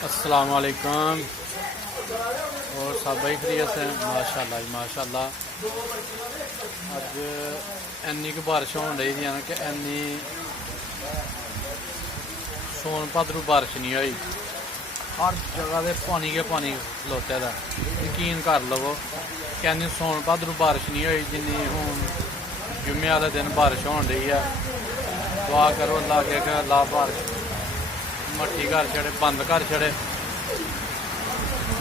अस्सलाम वालेकुम और सब भाई खैरियत है माशाल्लाह माशाल्लाह। अज इन्नी की बारिश होने रही थी कि इन्नी सोन भाद्रू बारिश नहीं हुई। हर जगह से पानी के पानी खलोते दा यकीन कर लवो कि इन्नी सोन भाद्रू बारिश नहीं हुई जिन्नी हूँ जुम्मे वाले दिन बारिश होने रही है। दुआ करो अल्लाह के अल्लाह बारिश मट्ठी घर छड़े बंद कर छड़े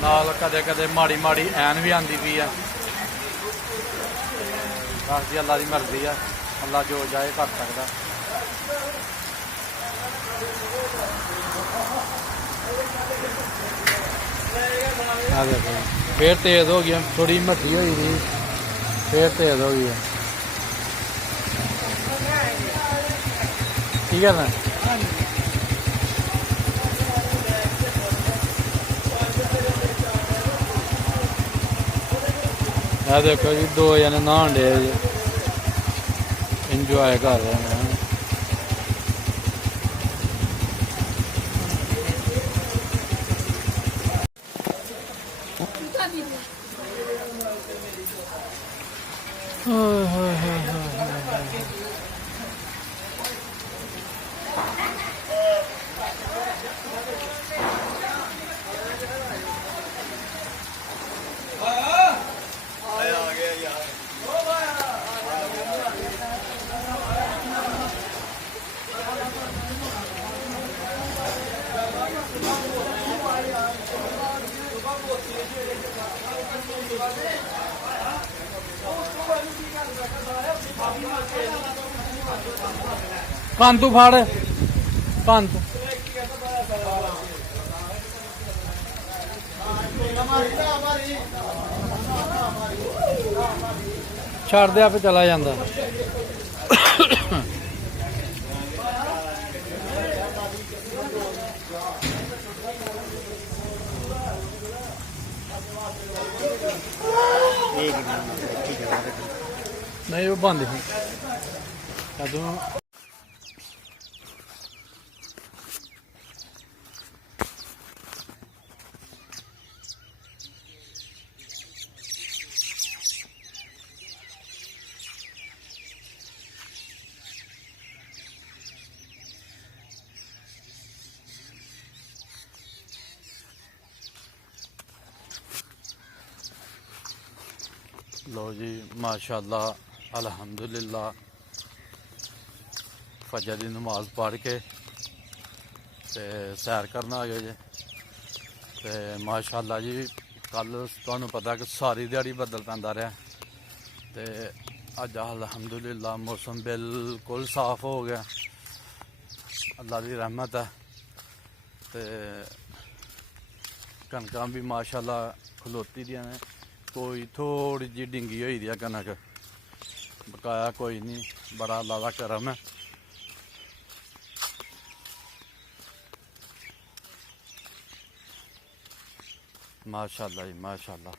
नाल कदे कदे माड़ी माड़ी ऐन भी आती पी है। बस जी अल्लाह की मर्जी है, अल्लाह जो जाए कर सकता। फिर तेज हो गया, थोड़ी मट्ठी हुई थी फिर तेज हो गई है। ठीक है ना देखो जी दो जने नहान डे इंजॉय कर रहे हैं। कंतु फाड़ कंत छड़ दे आपे चला जाता। नहीं वो बंद है लो जी माशाल्लाह अल्हम्दुलिल्लाह फजर की नमाज पढ़ के ते सैर करना आ गए जे। ते माशाल्लाह जी कल तुहानू पता कि सारी दिहाड़ी बदल पैंदा रहा ते अज अल्हम्दुलिल्लाह मौसम बिल्कुल साफ हो गया, अल्लाह की रहमत है। ते कनकां भी माशाल्लाह खलोती दियां ने, कोई थोड़ी जी डिंगी हुई दी है कनक, बकाया कोई नहीं, बड़ा अल्लाह दा करम है। माशाल्लाह जी माशाल्लाह।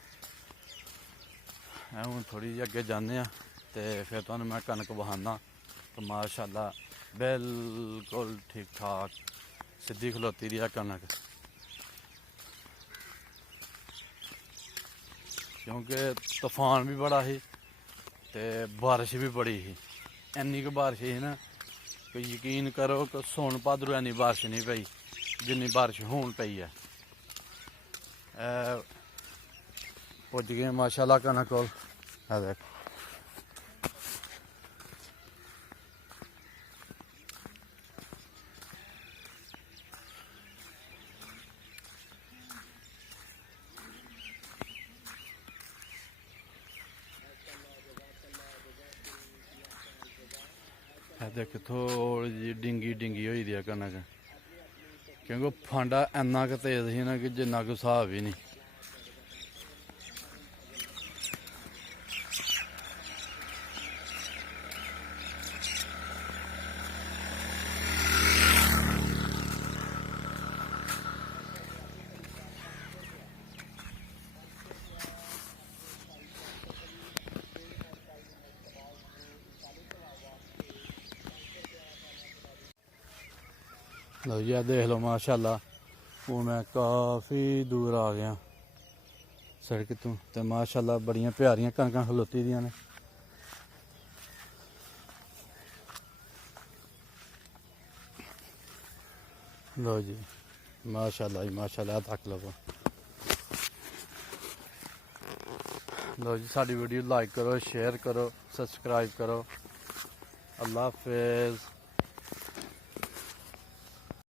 हूँ थोड़ी जी अगे जाने तो फिर तुहानू मैं कनक बहाना तो माशाल्लाह बिल्कुल ठीक ठाक सीधी खलोती दी है कनक, क्योंकि तूफान भी बड़ा ही ते बारिश भी बड़ी ही। इन्नी को बारिश ही ना कि यकीन करो कि सोन भाद्रू इन्नी बारिश नहीं पई जिन्नी बारिश हूँ पई है। पुज गए माशाल्लाह कनक कोल। देख देख थोड़ी जी डिंगी डिंगी हुई दी है कनक, क्योंकि फांडा इन्ना क तेज ही ना कि जिन्ना कोई हिसाब ही नहीं। ਲਓ ਜੀ, ਆ ਦੇਖ ਲਓ ਮਾਸ਼ਾਅੱਲਾ। ਹੁਣ ਮੈਂ ਕਾਫੀ ਦੂਰ ਆ ਗਿਆ ਸੜਕ ਤੋਂ, ਤੇ ਮਾਸ਼ਾਅੱਲਾ ਬੜੀਆਂ ਪਿਆਰੀਆਂ ਕਣਕਾਂ ਖਲੋਤੀ ਦੀਆਂ ਨੇ। ਲਓ ਜੀ ਮਾਸ਼ਾਅੱਲਾ ਜੀ ਮਾਸ਼ਾਅੱਲਾ, ਤੱਕ ਲਵੋ। ਲਓ ਜੀ, ਸਾਡੀ ਵੀਡੀਓ ਲਾਈਕ ਕਰੋ, ਸ਼ੇਅਰ ਕਰੋ, ਸਬਸਕ੍ਰਾਈਬ ਕਰੋ। ਅੱਲਾ ਹਾਫਿਜ਼।